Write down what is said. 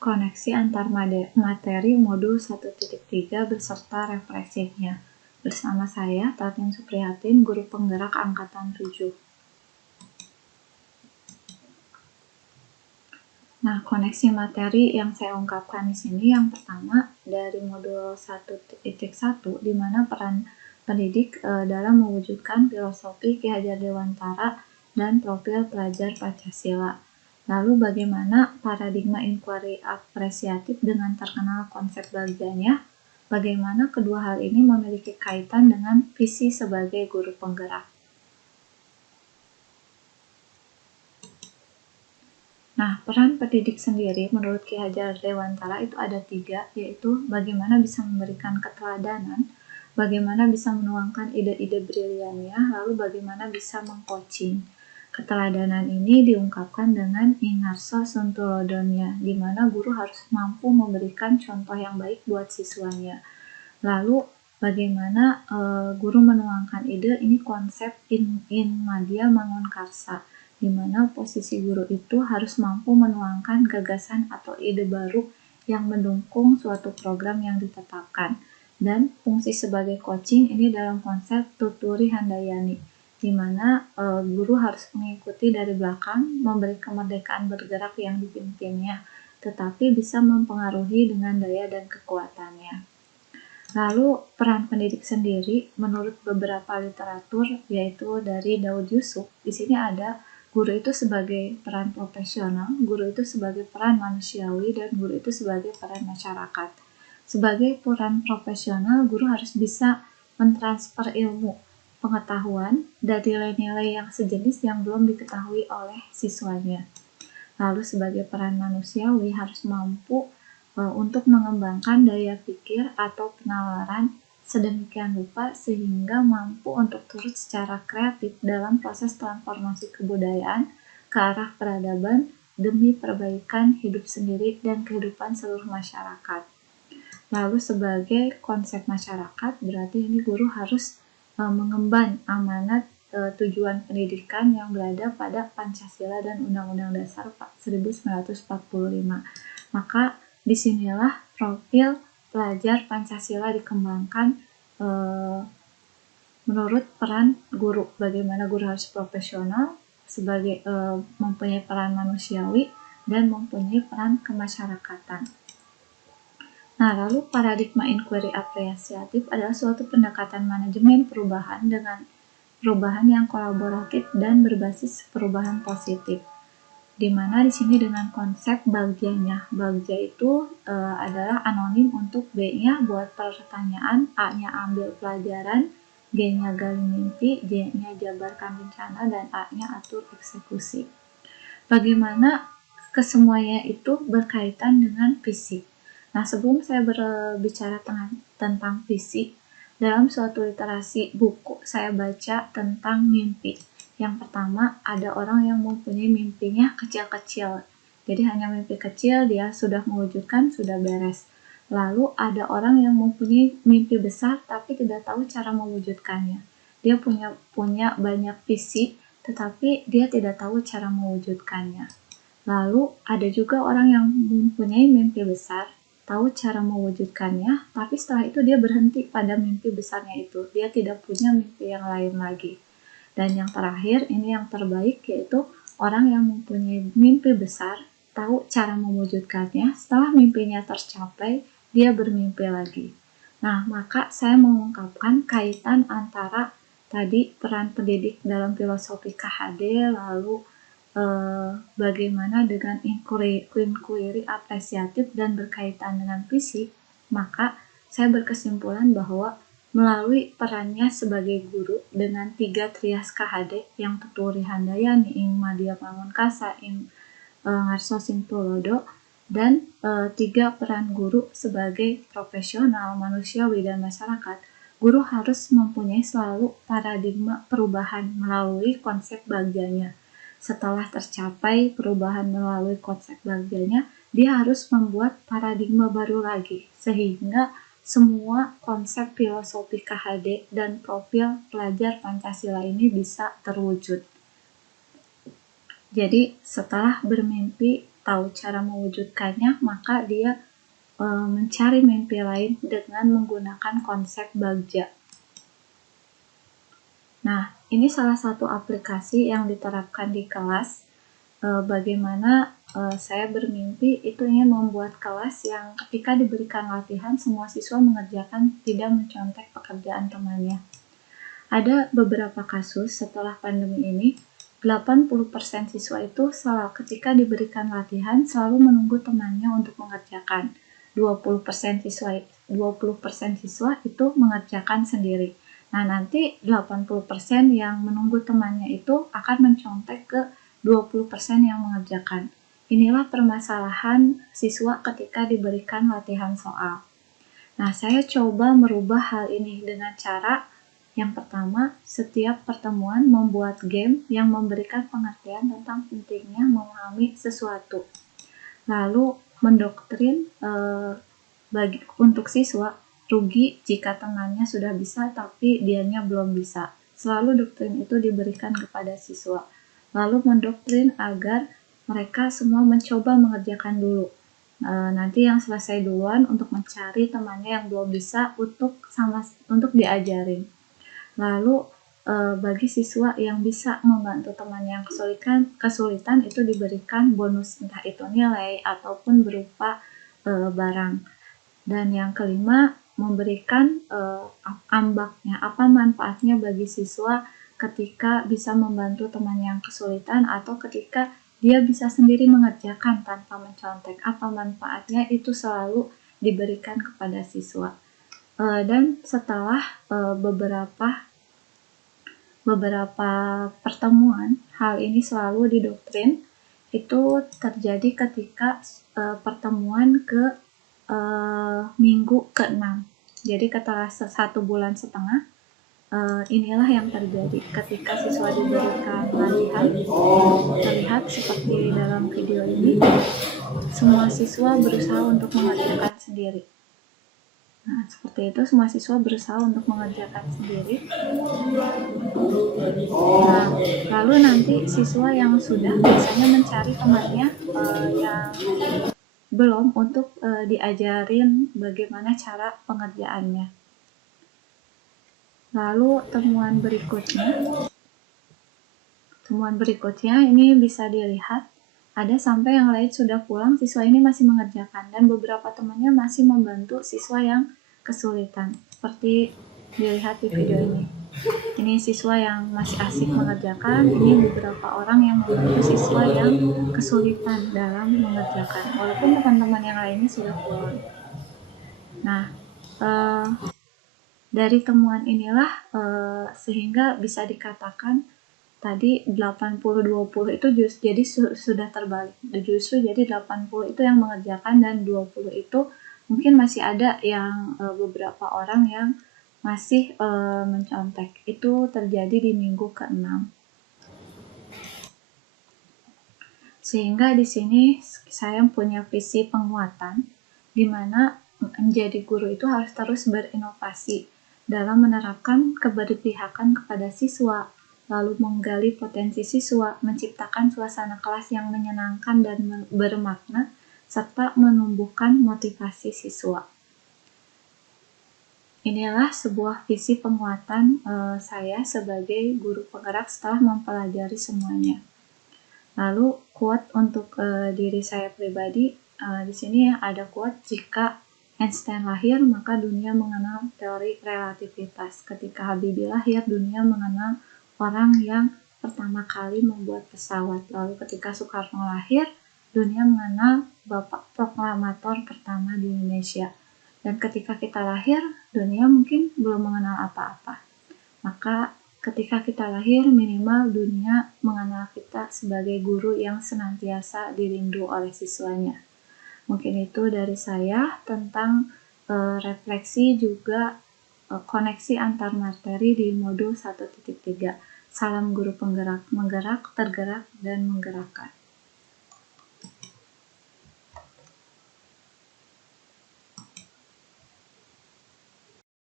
koneksi antar materi modul 1.3 beserta refleksinya. Bersama saya, Tatin Suprihatin, Guru Penggerak Angkatan 7. Nah, koneksi materi yang saya ungkapkan di sini yang pertama dari modul 1.1, di mana peran pendidik dalam mewujudkan filosofi Ki Hajar Dewantara dan profil pelajar Pancasila. Lalu bagaimana paradigma inquiry apresiatif dengan terkenal konsep bagjanya, bagaimana kedua hal ini memiliki kaitan dengan visi sebagai guru penggerak. Nah, peran pendidik sendiri menurut Ki Hajar Dewantara itu ada 3, yaitu bagaimana bisa memberikan keteladanan, bagaimana bisa menuangkan ide-ide briliannya, lalu bagaimana bisa mengcoaching. Keteladanan ini diungkapkan dengan ingarso suntulodonnya, di mana guru harus mampu memberikan contoh yang baik buat siswanya. Lalu bagaimana guru menuangkan ide, ini konsep in madya mangun karsa, di mana posisi guru itu harus mampu menuangkan gagasan atau ide baru yang mendukung suatu program yang ditetapkan. Dan fungsi sebagai coaching ini dalam konsep Tuturi Handayani, di mana guru harus mengikuti dari belakang, memberi kemerdekaan bergerak yang dipimpinnya, tetapi bisa mempengaruhi dengan daya dan kekuatannya. Lalu peran pendidik sendiri menurut beberapa literatur, yaitu dari Daud Yusuf, di sini ada guru itu sebagai peran profesional, guru itu sebagai peran manusiawi, dan guru itu sebagai peran masyarakat. Sebagai peran profesional, guru harus bisa mentransfer ilmu, pengetahuan, dari nilai-nilai yang sejenis yang belum diketahui oleh siswanya. Lalu sebagai peran manusiawi harus mampu untuk mengembangkan daya pikir atau penalaran sedemikian rupa sehingga mampu untuk turut secara kreatif dalam proses transformasi kebudayaan ke arah peradaban demi perbaikan hidup sendiri dan kehidupan seluruh masyarakat. Lalu sebagai konsep masyarakat, berarti ini guru harus mengemban amanat tujuan pendidikan yang berada pada Pancasila dan Undang-Undang Dasar 1945. Maka disinilah profil pelajar Pancasila dikembangkan menurut peran guru. Bagaimana guru harus profesional, sebagai mempunyai peran manusiawi, dan mempunyai peran kemasyarakatan. Nah, lalu paradigma inquiry apresiatif adalah suatu pendekatan manajemen perubahan dengan perubahan yang kolaboratif dan berbasis perubahan positif. Di mana di sini dengan konsep bagjanya. Bagja itu adalah anonim untuk B-nya buat pertanyaan, A-nya ambil pelajaran, G-nya gali mimpi, J-nya jabarkan rencana, dan A-nya atur eksekusi. Bagaimana kesemuanya itu berkaitan dengan visi. Nah, sebelum saya berbicara tentang visi, dalam suatu literasi buku saya baca tentang mimpi. Yang pertama, ada orang yang mempunyai mimpinya kecil-kecil. Jadi hanya mimpi kecil, dia sudah mewujudkan, sudah beres. Lalu ada orang yang mempunyai mimpi besar tapi tidak tahu cara mewujudkannya. Dia punya banyak visi, tetapi dia tidak tahu cara mewujudkannya. Lalu ada juga orang yang mempunyai mimpi besar, tahu cara mewujudkannya, tapi setelah itu dia berhenti pada mimpi besarnya itu. Dia tidak punya mimpi yang lain lagi. Dan yang terakhir, ini yang terbaik, yaitu orang yang mempunyai mimpi besar, tahu cara mewujudkannya, setelah mimpinya tercapai, dia bermimpi lagi. Nah, maka saya mengungkapkan kaitan antara tadi peran pendidik dalam filosofi KHD, lalu bagaimana dengan inquiry apresiatif dan berkaitan dengan visi, maka saya berkesimpulan bahwa melalui perannya sebagai guru dengan 3 trias KHD yang Tuturi Handayani, Ing Madya Mangun Kasa, Ing Ngarso Simtulodo, dan 3 peran guru sebagai profesional, manusiawi, dan masyarakat, guru harus mempunyai selalu paradigma perubahan melalui konsep bagjanya. Setelah tercapai perubahan melalui konsep bagjanya, dia harus membuat paradigma baru lagi, sehingga semua konsep filosofi KHD dan profil pelajar Pancasila ini bisa terwujud. Jadi setelah bermimpi tahu cara mewujudkannya, maka dia mencari mimpi lain dengan menggunakan konsep bagja. Nah, ini salah satu aplikasi yang diterapkan di kelas. Bagaimana saya bermimpi itu ingin membuat kelas yang ketika diberikan latihan semua siswa mengerjakan, tidak mencontek pekerjaan temannya. Ada beberapa kasus setelah pandemi ini, 80% siswa itu ketika diberikan latihan selalu menunggu temannya untuk mengerjakan. 20% siswa itu mengerjakan sendiri. Nah, nanti 80% yang menunggu temannya itu akan mencontek ke 20% yang mengerjakan. Inilah permasalahan siswa ketika diberikan latihan soal. Nah, saya coba merubah hal ini dengan cara yang pertama, setiap pertemuan membuat game yang memberikan pengertian tentang pentingnya memahami sesuatu. Lalu mendoktrin untuk siswa, rugi jika temannya sudah bisa tapi dianya belum bisa. Selalu doktrin itu diberikan kepada siswa. Lalu mendoktrin agar mereka semua mencoba mengerjakan dulu. Nanti yang selesai duluan untuk mencari temannya yang belum bisa untuk diajarin. Lalu bagi siswa yang bisa membantu temannya yang kesulitan itu diberikan bonus, entah itu nilai ataupun berupa barang. Dan yang kelima, memberikan ambaknya, apa manfaatnya bagi siswa ketika bisa membantu teman yang kesulitan atau ketika dia bisa sendiri mengerjakan tanpa mencontek. Apa manfaatnya itu selalu diberikan kepada siswa. Dan setelah beberapa pertemuan, hal ini selalu didoktrin, itu terjadi ketika pertemuan ke minggu ke-6. Jadi setelah 1,5 bulan, inilah yang terjadi ketika siswa diberikan latihan. Terlihat seperti dalam video ini, semua siswa berusaha untuk mengerjakan sendiri. Nah, seperti itu, semua siswa berusaha untuk mengerjakan sendiri. Nah, lalu nanti siswa yang sudah biasanya mencari temannya yang belum untuk diajarin bagaimana cara pengerjaannya. Lalu temuan berikutnya ini bisa dilihat, ada sampai yang lain sudah pulang, siswa ini masih mengerjakan, dan beberapa temannya masih membantu siswa yang kesulitan, seperti dilihat di video ini. Ini siswa yang masih asik mengerjakan, ini beberapa orang yang membantu siswa yang kesulitan dalam mengerjakan, walaupun teman-teman yang lainnya sudah pulang. Nah, dari temuan inilah sehingga bisa dikatakan tadi 80-20 itu jadi sudah terbalik. Justru jadi 80 itu yang mengerjakan dan 20 itu mungkin masih ada yang beberapa orang yang masih mencontek. Itu terjadi di minggu ke-6. Sehingga di sini saya punya visi penguatan di mana menjadi guru itu harus terus berinovasi dalam menerapkan keberpihakan kepada siswa, lalu menggali potensi siswa, menciptakan suasana kelas yang menyenangkan dan bermakna, serta menumbuhkan motivasi siswa. Inilah sebuah visi penguatan saya sebagai guru penggerak setelah mempelajari semuanya. Lalu quote untuk diri saya pribadi, di sini ada quote, jika Einstein lahir, maka dunia mengenal teori relativitas. Ketika Habibie lahir, dunia mengenal orang yang pertama kali membuat pesawat. Lalu ketika Soekarno lahir, dunia mengenal Bapak Proklamator pertama di Indonesia. Dan ketika kita lahir, dunia mungkin belum mengenal apa-apa. Maka ketika kita lahir, minimal dunia mengenal kita sebagai guru yang senantiasa dirindu oleh siswanya. Mungkin itu dari saya tentang refleksi juga koneksi antar materi di modul 1.3. Salam guru penggerak, menggerak, tergerak, dan menggerakkan.